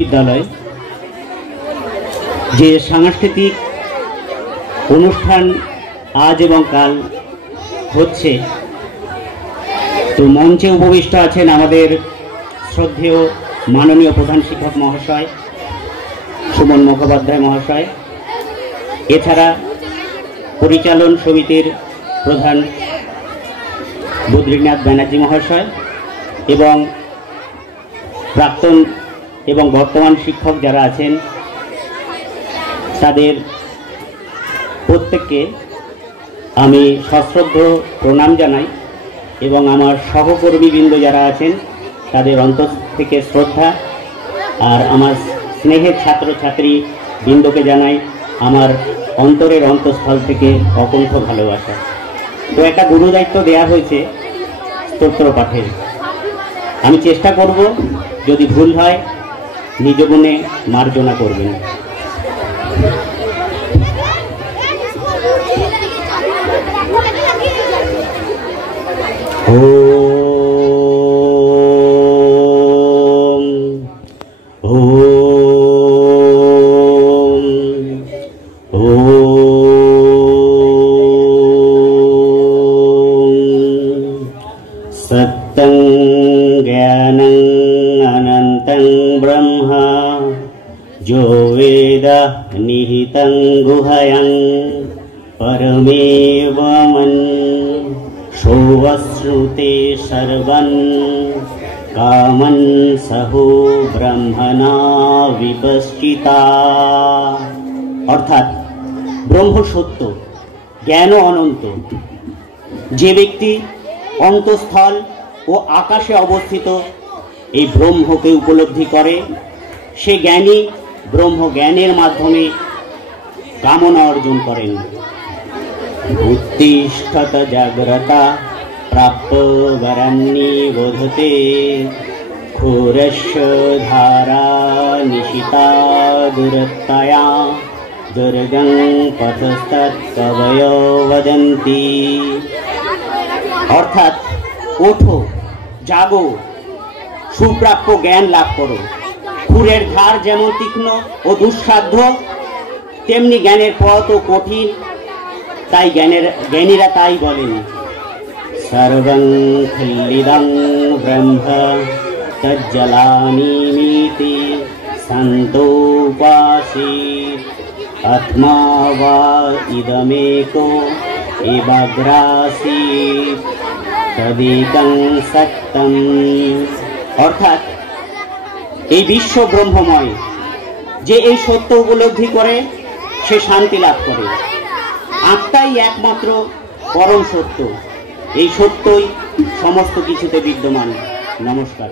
বিদ্যালয় যে সাংস্কৃতিক অনুষ্ঠান আজ এবং কাল হচ্ছে, তো মঞ্চে উপবিষ্ট আছেন আমাদের শ্রদ্ধেয় মাননীয় প্রধান শিক্ষক মহাশয় সুমন মুখোপাধ্যায় মহাশয়, এছাড়া পরিচালন সমিতির প্রধান বদ্রীনাথ ব্যানার্জি মহাশয় এবং প্রাক্তন এবং বর্তমান শিক্ষক যারা আছেন তাদের প্রত্যেককে আমি সশ্রদ্ধ প্রণাম জানাই এবং আমার সহকর্মীবৃন্দ যারা আছেন তাদের অন্তর থেকে শ্রদ্ধা, আর আমার স্নেহের ছাত্রছাত্রী বৃন্দকে জানাই আমার অন্তরের অন্তঃস্থল থেকে অকুণ্ঠ ভালোবাসা। তো একটা গুরুদায়িত্ব দেয়া হয়েছে স্তোত্র পাঠের, আমি চেষ্টা করব, যদি ভুল হয় নিজ গুণে মার্জনা করবেন। सत्यं ज्ञानं अनन्तं ब्रह्म जो वेद निहितं गुह्यं परमेवमन् सोऽश्नुते सर्वं कामं सहु ब्रह्मणा विपश्चिता। অর্থাৎ ব্রহ্ম সত্য, জ্ঞান অনন্ত। যে ব্যক্তি অন্তঃস্থল ও আকাশে অবস্থিত এই ব্রহ্মকে উপলব্ধি করে, সে জ্ঞানী ব্রহ্ম জ্ঞানের মাধ্যমে কামনা অর্জন করেন। উত্তিষ্ঠত জাগ্রতা প্রাপ্ত বরান্নি বোধতে ক্ষুরস্য ধারা নিশিতা দুরত্তয়া দুর্গং পথস্তৎ কবয়ো বদন্তি। অর্থাৎ ওঠো, জাগো, সুপ্রাপ্য জ্ঞান লাভ করো। ক্ষুরের ধার যেমন তীক্ষ্ণ ও দুঃসাধ্য, তেমনি জ্ঞানের পথ ও কঠিন, তাই জ্ঞানীরা তাই বলেন সর্বং খিল্লিদং ব্রহ্ম তজ্জলানিমিতি সন্তোপাসীত আত্মা বা ইদমেকো এবাগ্রাসীত তদিকং সত্যম। অর্থাৎ এই বিশ্ব ব্রহ্মময়, যে এই সত্য উপলব্ধি করে সে শান্তি লাভ করে। আত্মাই একমাত্র পরম সত্য, এই সত্যই সমস্ত কিছুতে বিদ্যমান। নমস্কার।